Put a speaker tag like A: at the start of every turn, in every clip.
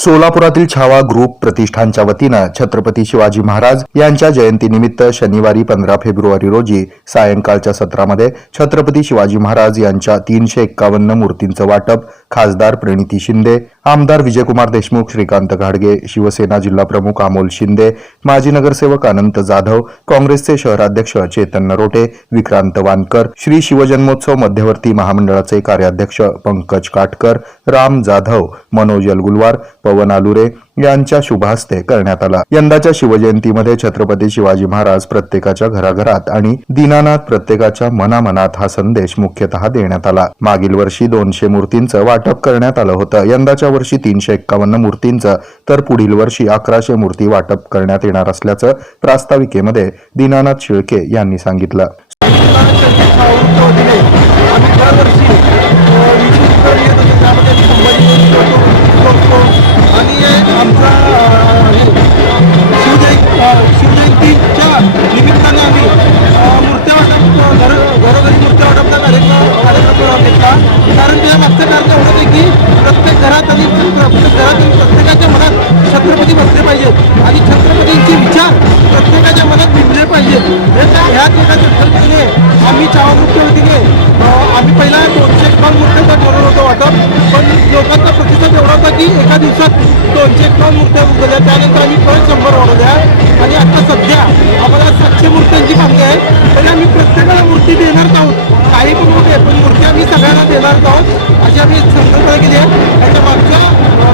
A: सोलापुरातील Chhava group प्रतिष्ठानच्या वतीनं छत्रपती शिवाजी महाराज यांच्या जयंतीनिमित्त शनिवारी पंधरा फेब्रुवारी रोजी सायंकाळच्या सत्रामध्ये छत्रपती शिवाजी महाराज यांच्या तीनशे एक्कावन्न मूर्तींचं वाटप खासदार प्रणिती शिंदे आमदार विजयकुमार देशमुख श्रीकांत घाडगे शिवसेना जिल्हा प्रमुख अमोल शिंदे माजी नगरसेवक अनंत जाधव काँग्रेसचे शहराध्यक्ष चेतन नरोटे विक्रांत वानकर श्री शिवजन्मोत्सव मध्यवर्ती महामंडळाचे कार्याध्यक्ष पंकज काटकर राम जाधव मनोज यलगुलवार पवन आलुरे यांच्या शुभहस्ते करण्यात आला. यंदाच्या शिवजयंतीमध्ये छत्रपती शिवाजी महाराज प्रत्येकाच्या घराघरात आणि दीनानाथ प्रत्येकाच्या मनामनात हा संदेश मुख्यतः देण्यात आला. मागील वर्षी दोनशे मूर्तींचं वाटप करण्यात आलं होतं. यंदाच्या वर्षी तीनशे एक्कावन्न मूर्तींचं तर पुढील वर्षी अकराशे मूर्ती वाटप करण्यात येणार असल्याचं प्रास्ताविकेमध्ये दीनानाथ शिळके यांनी सांगितलं.
B: आम्ही दरवर्षी पाहिजेत आणि छत्रपतींचे विचार प्रत्येकाच्या मनात भिनले पाहिजेत हे ह्याच एका संकल्पनेने आम्ही चावा मूर्ती वतीने आम्ही पहिला दोनशे एकावन्न मूर्त्यांचा ठरवलं होतं वाटप. पण लोकांचा प्रतिसाद एवढा होता की एका दिवसात दोनशे एकावन्न मूर्त्या उगवल्या. त्यानंतर आम्ही परत शंभर वाढवल्या. आणि आता सध्या आम्हाला सातशे मूर्त्यांची मागणी आहे. तरी आम्ही प्रत्येकाला मूर्ती देणार आहोत. काही पण होते पण मूर्ती आम्ही सगळ्यांना देणार आहोत. अशी आम्ही संकल्पना केली आहे. त्याच्या मागच्या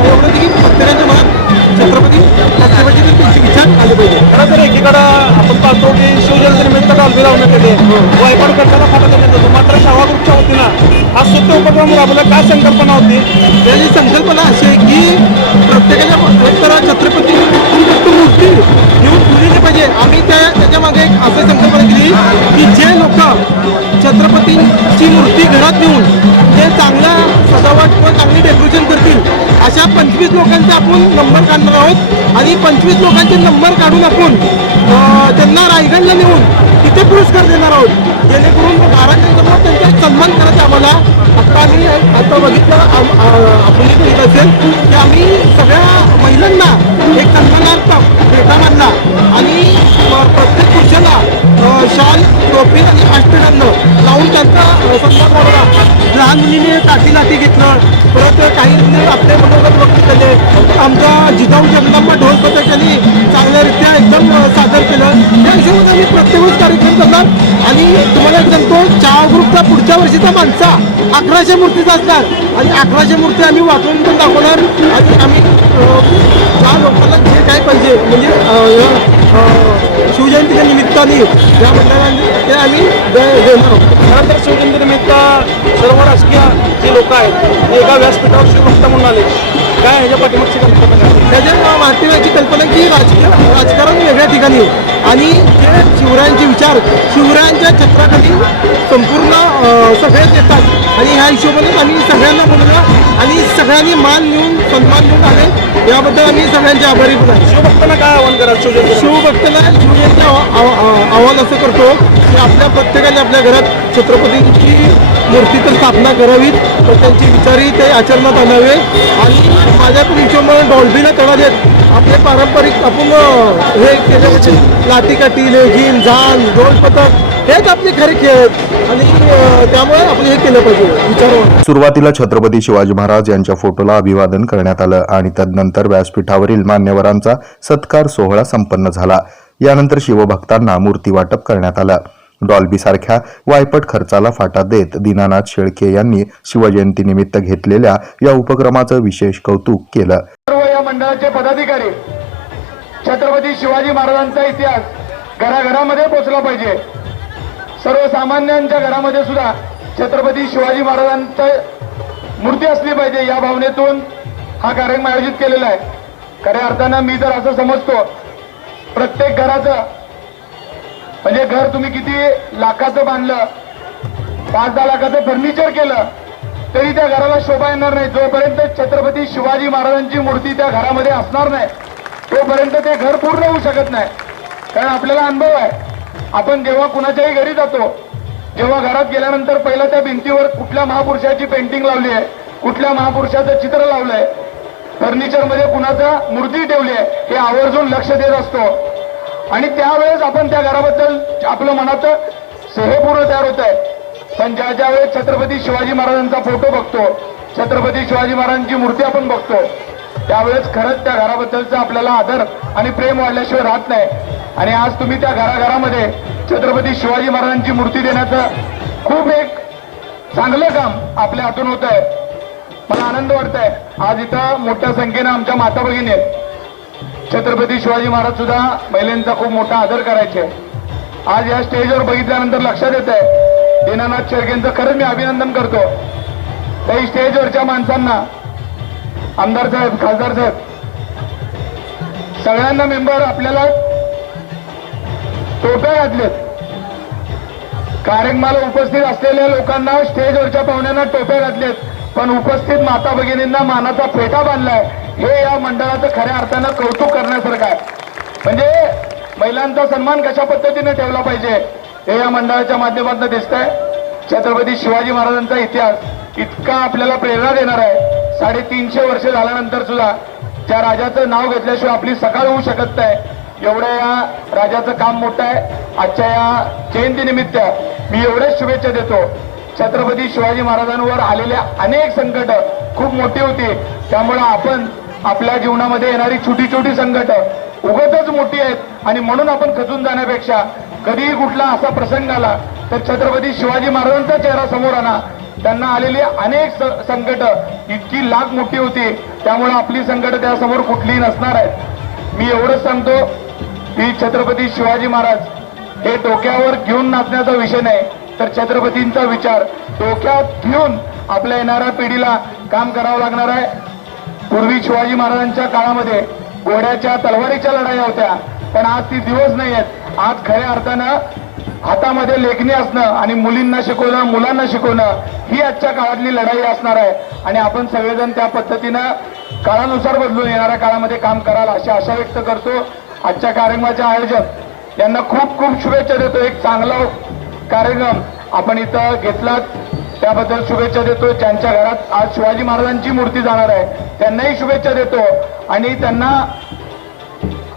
B: एवढं की प्रत्येकाच्या मनात छत्रपती छत्रपती तुमची विचार आले पाहिजे
C: खरं तर एकीकडं आपण पाहतो की शिवजयंतीनिमित्त डॉल्बी लावण्यात येते. वायपाड करताना फाटा देण्यात येतो. मात्र शाळा ग्रुपच्या वतीनं हा सुद्धा उपक्रम राबवला. काय संकल्पना होती?
B: त्याची संकल्पना अशी आहे की प्रत्येकाच्या एकतर छत्रपती मूर्ती घेऊन पुरी पाहिजे. आम्ही त्या त्याच्यामागे एक असं संकल्पना केली की जे लोक छत्रपतींची मूर्ती घरात नेऊन चांगला सजावट व चांगली डेकोरेशन करतील. अशा पंचवीस लोकांचे आपण नंबर काढणार आहोत. आणि पंचवीस लोकांचे नंबर काढून आपण त्यांना रायगडला नेऊन तिथे पुरस्कार देणार आहोत. जेणेकरून महाराजांसमोर त्यांचा एक सन्मान करायचा आम्हाला. आता आम्ही आता बघितलं आपण बघितलं असेल की आम्ही सगळ्या महिलांना एक सन्मानार्थ भेटा मानला आणि प्रत्येक पुरुषाला शाल टोपी आणि अष्टगंध लावून त्यांचा सन्मान वाढवला लहान मुलीने काठी लाठी घेतलं परत काही आपले मनोगत व्यक्त केले आमचा जिजाऊ जगदंबा ढोल पथकाने चांगल्यारीत्या एकदम सादर केलं. या हिशोबाने आम्ही प्रत्येक वेळेस कार्यक्रम करणार आणि तुम्हाला एक सांगतो चहा ग्रुपचा पुढच्या वर्षीचा माणसा अकराशे मूर्तीचा असणार. आणि अकराशे मूर्ती आम्ही वाचून पण दाखवणार. आणि आम्ही ज्या लोकांना जे काय पाहिजे म्हणजे या, शिवजयंतीच्या निमित्ताने ज्या मंडळांनी ते आम्ही देणार आहोत.
C: खरं तर शिवजयंतीनिमित्त सर्व राजकीय जे लोक आहेत ते एका व्यासपीठावर शिवभक्त म्हणून आले काय ह्याच्या पाठीमागची कल्पना
B: त्याच्या माध्यमाची कल्पना की राजकीय राजकारण वेगळ्या ठिकाणी. आणि जे शिवरायांचे विचार शिवरायांच्या छत्राखाली संपूर्ण सगळेच येतात. आणि ह्या हिशोबाने आम्ही सगळ्यांना बोलूया आणि सगळ्यांनी मान नेऊन सन्मान देऊन आले. याबद्दल आम्ही सगळ्यांचे आभारी पण आहे
C: शिवभक्तांना काय आव्हान कराल शिवजयंती
B: शिवभक्ताला शिवजयंती आव- आव- आव- आव्हान असं करतो की आपल्या प्रत्येकाने आपल्या घरात छत्रपतींची मूर्तीची स्थापना करावी तर त्यांची विचारही ते आचरणात आणावे. आणि माझ्या पण हिशोबाने डॉल्बीला तडा देत. आपले पारंपरिक आपण हे केले पाहिजे लाटीकाठी लेझिम झान दोन पथक हेच आपले खरे खेळ. आहेत आणि त्यामुळे आपण हे केलं पाहिजे विचार
A: सुरुवातीला छत्रपती शिवाजी महाराज यांच्या फोटोला अभिवादन करण्यात आलं आणि तदनंतर व्यासपीठावरील मान्यवरांचा सत्कार सोहळा संपन्न झाला. यानंतर शिवभक्तांना मूर्ती वाटप करण्यात आलं. डॉल्बी सारख्या वायपट खर्चाला फाटा देत दीनानाथ शेळके यांनी शिवजयंतीनिमित्त घेतलेल्या या उपक्रमाचं विशेष कौतुक केलं.
D: मंडळाचे पदाधिकारी छत्रपती शिवाजी महाराजांचा इतिहास घराघरामध्ये पोचला पाहिजे. सर्वसामान्यांच्या घरामध्ये सुद्धा छत्रपती शिवाजी महाराजांचा मूर्ती असली पाहिजे या भावनेतून हा कार्यक्रम आयोजित केलेला आहे. खऱ्या अर्थानं मी तर असं समजतो प्रत्येक घराचं म्हणजे घर तुम्ही किती लाखाचं बांधलं पाच दहा लाखाचं फर्निचर केलं तरी त्या घराला शोभा येणार नाही. जोपर्यंत छत्रपती शिवाजी महाराजांची मूर्ती त्या घरामध्ये असणार नाही तोपर्यंत ते घर पूर्ण होऊ शकत नाही. कारण आपल्याला अनुभव आहे. आपण जेव्हा कुणाच्याही घरी जातो जेव्हा घरात गेल्यानंतर पहिलं त्या भिंतीवर कुठल्या महापुरुषाची पेंटिंग लावली आहे कुठल्या महापुरुषाचं चित्र लावलंय फर्निचरमध्ये कुणाचा मूर्ती ठेवली आहे हे आवर्जून लक्ष देत असतो. आणि त्यावेळेस आपण त्या घराबद्दल आपलं मनात सेहेपूर्ण तयार होत आहे पण ज्या ज्या वेळेस छत्रपती शिवाजी महाराजांचा फोटो बघतो छत्रपती शिवाजी महाराजांची मूर्ती आपण बघतो त्यावेळेस खरंच त्या घराबद्दलचा आपल्याला आदर आणि प्रेम वाढल्याशिवाय राहत नाही. आणि आज तुम्ही त्या घराघरामध्ये छत्रपती शिवाजी महाराजांची मूर्ती देण्याचं खूप एक चांगलं काम आपल्या हातून होत आहे. मला आनंद वाटतंय. आज इथं मोठ्या संख्येनं आमच्या माता भगिनी आहेत. छत्रपती शिवाजी महाराज सुद्धा महिलांचा खूप मोठा आदर करायचे. आज या स्टेजवर बघितल्यानंतर लक्षात येत आहे दीनानाथ शेळकेंचं खरंच मी अभिनंदन करतो. काही स्टेजवरच्या माणसांना आमदार साहेब खासदार साहेब सगळ्यांना मेंबर आपल्याला टोप्या घातलेत. कार्यक्रमाला उपस्थित असलेल्या लोकांना स्टेजवरच्या पाहुण्यांना टोप्या घातलेत. पण उपस्थित माता भगिनींना मानाचा फेटा बांधलाय. हे या मंडळाचं खऱ्या अर्थानं कौतुक करण्यासारखं आहे. म्हणजे महिलांचा सन्मान कशा पद्धतीने ठेवला पाहिजे? हे या मंडळाच्या माध्यमातून दिसत आहे छत्रपती शिवाजी महाराजांचा इतिहास इतका आपल्याला प्रेरणा देणार आहे. साडेतीनशे वर्ष झाल्यानंतर सुद्धा त्या राजाचं नाव घेतल्याशिवाय आपली सकाळ होऊ शकत नाही. एवढं या राजाचं काम मोठं आहे. आजच्या या जयंतीनिमित्त मी एवढ्याच शुभेच्छा देतो. छत्रपती शिवाजी महाराजांवर आलेल्या अनेक संकट खूप मोठी होती. त्यामुळे आपण आपल्या जीवनामध्ये येणारी छोटी छोटी संकट उगतच मोठी आहेत. आणि म्हणून आपण खचून जाण्यापेक्षा कधीही कुठला असा प्रसंग आला तर छत्रपती शिवाजी महाराजांचा चेहरा समोर आणा. त्यांना आलेली अनेक संकट. इतकी लाख मोठी होती. त्यामुळे आपली संकट त्यासमोर कुठलीही नसणार आहेत. मी एवढंच सांगतो की छत्रपती शिवाजी महाराज हे डोक्यावर घेऊन नाचण्याचा विषय नाही तर छत्रपतींचा विचार डोक्यात घेऊन आपल्या येणाऱ्या पिढीला काम करावं लागणार आहे. पूर्वी शिवाजी महाराजांच्या काळामध्ये घोड्याच्या तलवारीच्या लढाया होत्या पण आज ती दिवस नाही आहेत. आज खऱ्या अर्थानं हातामध्ये लेखणी असणं आणि मुलींना शिकवणं मुलांना शिकवणं ही आजच्या काळातली लढाई असणार आहे. आणि आपण सगळेजण त्या पद्धतीनं काळानुसार बदलून येणाऱ्या काळामध्ये काम कराल अशी आशा व्यक्त करतो. आजच्या कार्यक्रमाचे आयोजक यांना खूप खूप शुभेच्छा देतो. एक चांगला कार्यक्रम आपण इथं घेतलात. त्याबद्दल शुभेच्छा देतो. ज्यांच्या घरात आज शिवाजी महाराजांची मूर्ती जाणार आहे त्यांनाही शुभेच्छा देतो. आणि त्यांना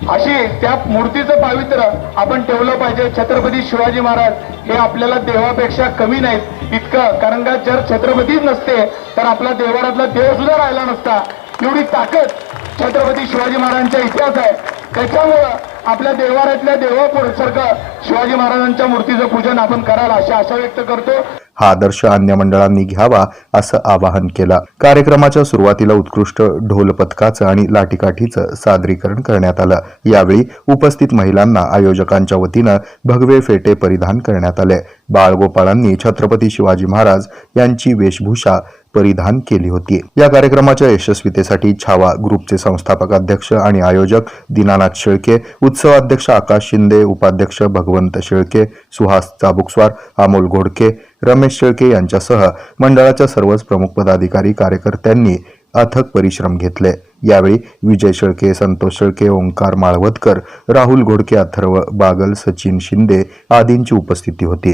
D: अशी त्या मूर्तीचं पावित्र्य आपण ठेवलं पाहिजे. छत्रपती शिवाजी महाराज हे आपल्याला देवापेक्षा कमी नाहीत इतकं. कारण का जर छत्रपतीच नसते तर आपला देवारातला देव सुद्धा राहिला नसता. एवढी ताकद छत्रपती शिवाजी महाराजांचा इतिहास आहे. त्याच्यामुळं आपल्या देवारातल्या देवासारखं शिवाजी महाराजांच्या मूर्तीचं पूजन आपण कराल अशी आशा व्यक्त करतो.
A: हा आदर्श अन्य मंडळांनी घ्यावा असं आवाहन केलं. कार्यक्रमाच्या सुरुवातीला उत्कृष्ट ढोल पथकाचं आणि लाठीकाठीचं सादरीकरण करण्यात आलं. यावेळी उपस्थित महिलांना आयोजकांच्या वतीनं भगवे फेटे परिधान करण्यात आले. बाळगोपाळांनी छत्रपती शिवाजी महाराज यांची वेशभूषा परिधान केली होती. या कार्यक्रमाच्या यशस्वीतेसाठी छावा ग्रुपचे संस्थापक अध्यक्ष आणि आयोजक दीनानाथ शेळके उत्सवाध्यक्ष आकाश शिंदे उपाध्यक्ष भगवंत शेळके सुहास चाबुकस्वार अमोल घोडके रमेश शेळके यांच्यासह मंडळाच्या सर्वच प्रमुख पदाधिकारी कार्यकर्त्यांनी अथक परिश्रम घेतले. यावेळी विजय शेळके संतोष शेळके ओंकार माळवदकर राहुल घोडके अथर्व बागल सचिन शिंदे आदींची उपस्थिती होती.